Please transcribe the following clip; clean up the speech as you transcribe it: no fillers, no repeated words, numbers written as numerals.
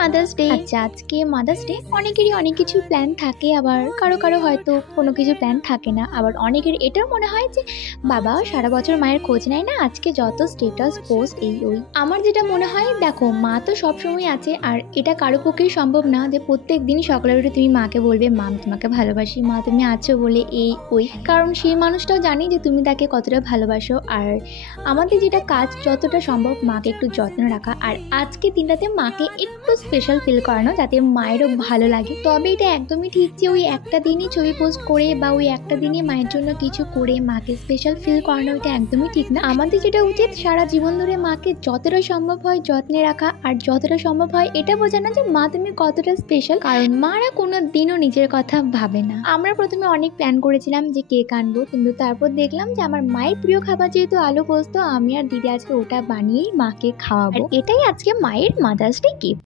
Mother's day. আচ্ছা, আজকে mother's day. অনেকেরই অনেক কিছু প্ল্যান থাকে, আবার কারো কারো হয়তো কোনো কিছু প্ল্যান থাকে না। আবার অনেকের এটাও মনে হয় যে বাবা সারা বছর মায়ের খোঁজ নেয় না, আজকে যত স্টেটাস পোস্ট এই ওই। আমার যেটা মনে হয়, দেখো মা তো সবসময় আছে, আর এটা কারো পক্ষেই সম্ভব না যে প্রত্যেক দিন সকালে উঠে তুমি মাকে বলবে মা আমি তোমাকে ভালোবাসি, মা তুমি আছো বলে এই ওই। কারণ সেই মানুষটাও জানি যে তুমি তাকে কতটা ভালোবাসো। আর আমাদের যেটা কাজ যতটা সম্ভব মাকে একটু যত্ন রাখা, আর আজকে দিনটাতে মাকে একটু স্পেশাল ফিল করানো যাতে মায়েরও ভালো লাগে। তবে এটা একদমই ঠিক যে ওই একটা দিনই ছবি পোস্ট করে বা ওই একটা দিনই মায়ের জন্য কিছু করে মাকে স্পেশাল ফিল করানো, এটা একদমই ঠিক না। আমাদের যেটা উচিত সারা জীবন ধরে মাকে যতটা সম্ভব হয় যত্নে রাখা, আর যতটা সম্ভব হয় এটা বোঝানো যে মা তুমি কতটা স্পেশাল। কারণ মারা কোনো দিনও নিজের কথা ভাবে না। আমরা প্রথমে অনেক প্ল্যান করেছিলাম যে কেক আনবো, কিন্তু তারপর দেখলাম যে আমার মায়ের প্রিয় খাবার যেহেতু আলু পোস্ত, আমি আর দিদি আজকে ওটা বানিয়েই মাকে খাওয়াবো। এটাই আজকে মায়ের মাদার্স ডে গিফট।